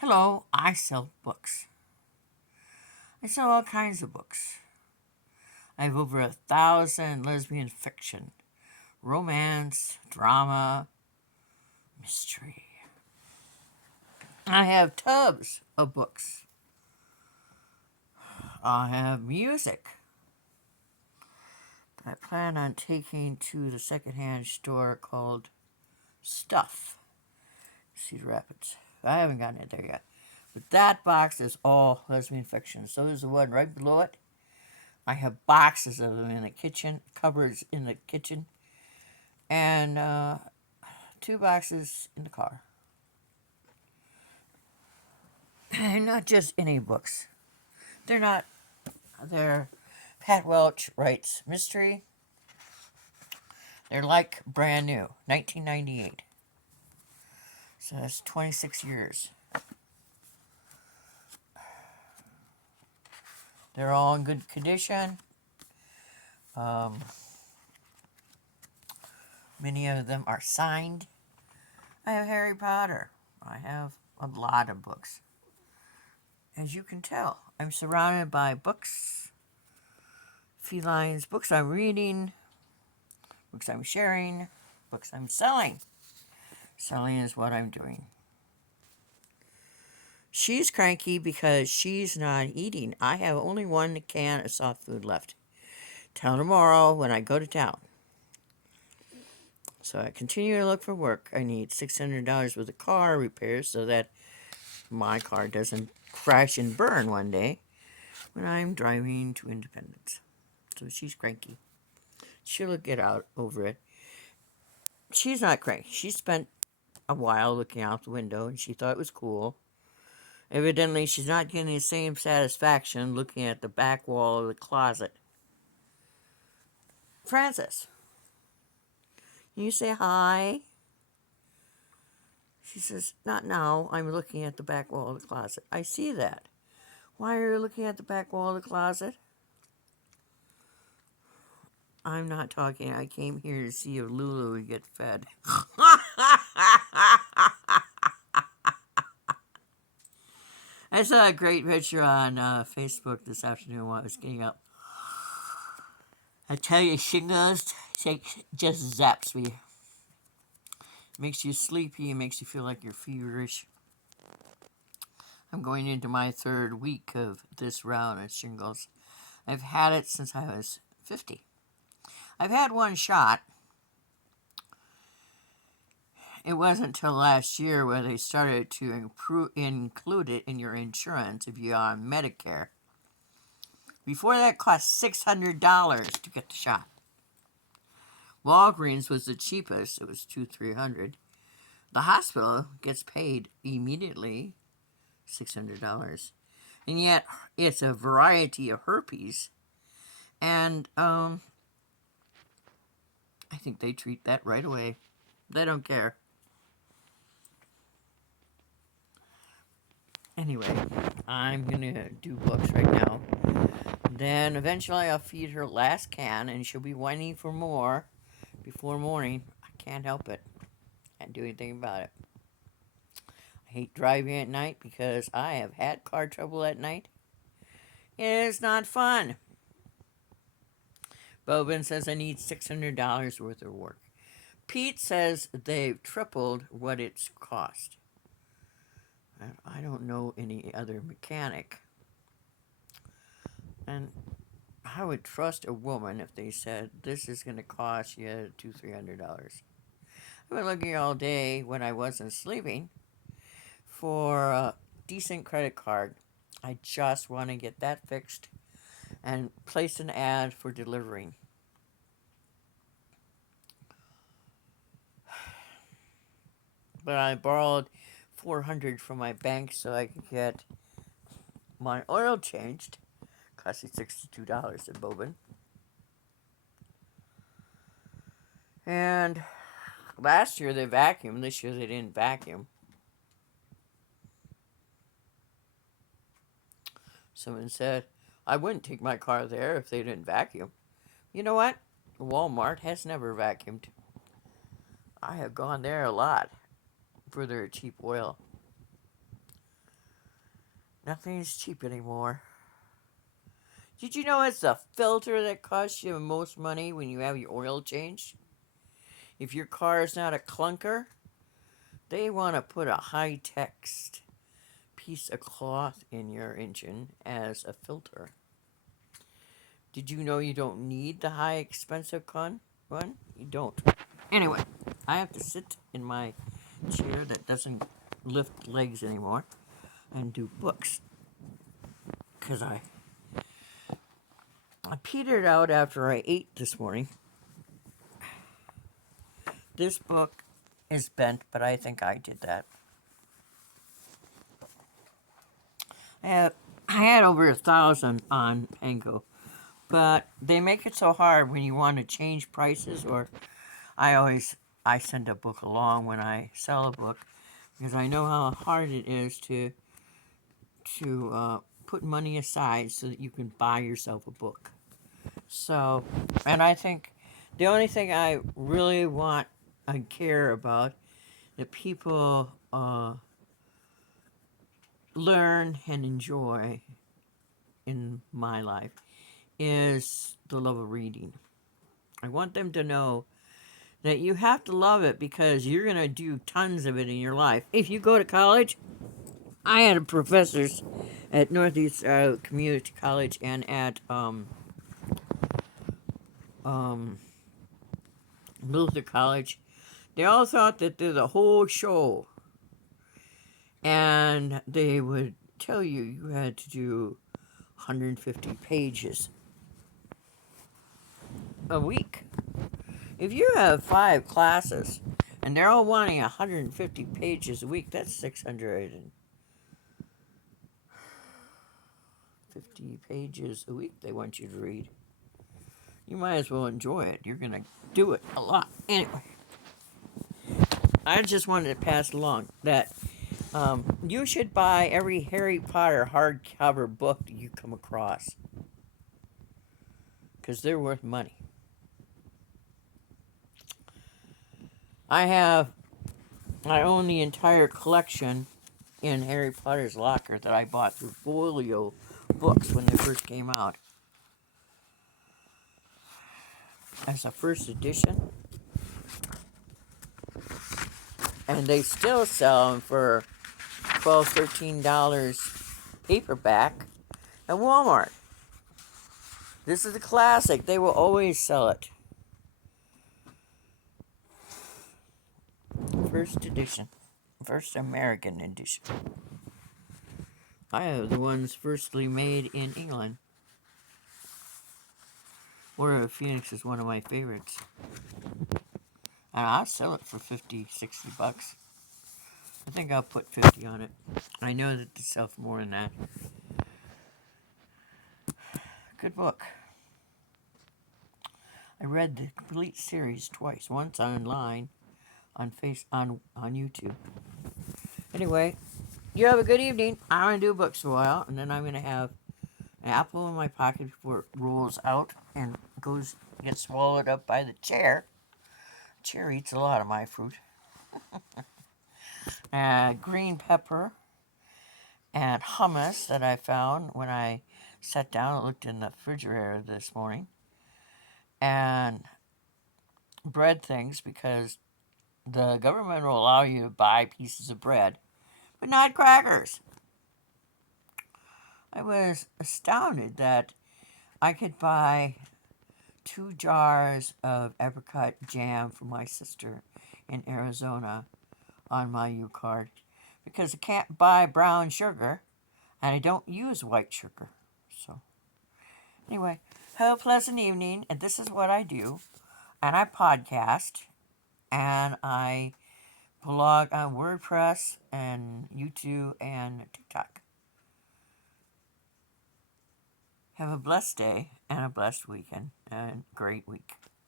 Hello, I sell books. I sell all kinds of books. I have over 1,000 lesbian fiction, romance, drama, mystery. I have tubs of books. I have music that I plan on taking to the secondhand store called Stuff, Cedar Rapids. I haven't gotten it there yet. But that box is all lesbian fiction. So is the one right below it. I have boxes of them in the kitchen, cupboards in the kitchen, and two boxes in the car. And not just any books. They're not, they're, Pat Welch writes mystery. They're like brand new, 1998. So that's 26 years. They're all in good condition. Many of them are signed. I have Harry Potter. I have a lot of books. As you can tell, I'm surrounded by books, felines, books I'm reading, books I'm sharing, books I'm selling. Selling is what I'm doing. She's cranky because she's not eating. I have only one can of soft food left. Till tomorrow when I go to town. So I continue to look for work. I need $600 worth of car repairs so that my car doesn't crash and burn one day when I'm driving to Independence. So she's cranky. She'll get out over it. She's not cranky. She spent a while looking out the window and she thought it was cool. Evidently, she's not getting the same satisfaction looking at the back wall of the closet. Frances, can you say hi? She says, not now. I'm looking at the back wall of the closet. I see that. Why are you looking at the back wall of the closet? I'm not talking. I came here to see if Lulu would get fed. I saw a great picture on Facebook this afternoon while I was getting up. I tell you, shingles just zaps me. Makes you sleepy, makes you feel like you're feverish. I'm going into my third week of this round of shingles. I've had it since I was 50. I've had one shot. It wasn't until last year where they started to include it in your insurance if you're on Medicare. Before that, it cost $600 to get the shot. Walgreens was the cheapest. It was $200-300. The hospital gets paid immediately $600. And yet, it's a variety of herpes. And I think they treat that right away. They don't care. Anyway, I'm going to do books right now. Then eventually I'll feed her last can and she'll be whining for more before morning. I can't help it. Can't do anything about it. I hate driving at night because I have had car trouble at night. It is not fun. Bobin says I need $600 worth of work. Pete says they've tripled what it's cost. I don't know any other mechanic. And I would trust a woman if they said this is going to cost you $200-300. I've been looking all day when I wasn't sleeping for a decent credit card. I just want to get that fixed and place an ad for delivering. But I borrowed $400 from my bank so I could get my oil changed. Cost me $62 at Bobin. And last year they vacuumed. This year they didn't vacuum. Someone said, I wouldn't take my car there if they didn't vacuum. You know what? Walmart has never vacuumed. I have gone there a lot for their cheap oil. Nothing's cheap anymore. Did you know it's the filter that costs you the most money when you have your oil changed? If your car is not a clunker, they want to put a high text piece of cloth in your engine as a filter. Did you know you don't need the high expensive one? You don't. Anyway, I have to sit in my chair that doesn't lift legs anymore and do books because I petered out after I ate this morning. This book is bent, but I think I did that. I had over 1,000 on Pango, but they make it so hard when you want to change prices. Or I send a book along when I sell a book because I know how hard it is to put money aside so that you can buy yourself a book. So, and I think the only thing I really want and care about that people learn and enjoy in my life is the love of reading. I want them to know that you have to love it because you're going to do tons of it in your life. If you go to college, I had professors at Northeast Community College and at Luther College. They all thought that they're the whole show. And they would tell you you had to do 150 pages a week. If you have 5 classes and they're all wanting 150 pages a week, that's 650 pages a week they want you to read. You might as well enjoy it. You're going to do it a lot. Anyway, I just wanted to pass along that you should buy every Harry Potter hardcover book that you come across because they're worth money. I own the entire collection in Harry Potter's locker that I bought through Folio Books when they first came out. As a first edition. And they still sell them for $12, $13 paperback at Walmart. This is a classic. They will always sell it. First edition. First American edition. I have the ones firstly made in England. Order of Phoenix is one of my favorites. And I'll sell it for $50, $60. I think I'll put 50 on it. I know that they sell for more than that. Good book. I read the complete series twice. Once online, on YouTube. Anyway, you have a good evening. I'm going to do books for a while, and then I'm going to have an apple in my pocket before it rolls out and gets swallowed up by the chair. The chair eats a lot of my fruit. Green pepper and hummus that I found when I sat down and looked in the refrigerator this morning. And bread things because the government will allow you to buy pieces of bread, but not crackers. I was astounded that I could buy 2 jars of apricot jam for my sister in Arizona on my U-card because I can't buy brown sugar and I don't use white sugar. So, anyway, have a pleasant evening, and this is what I do. And I podcast, and I blog on WordPress and YouTube and TikTok. Have a blessed day and a blessed weekend and great week.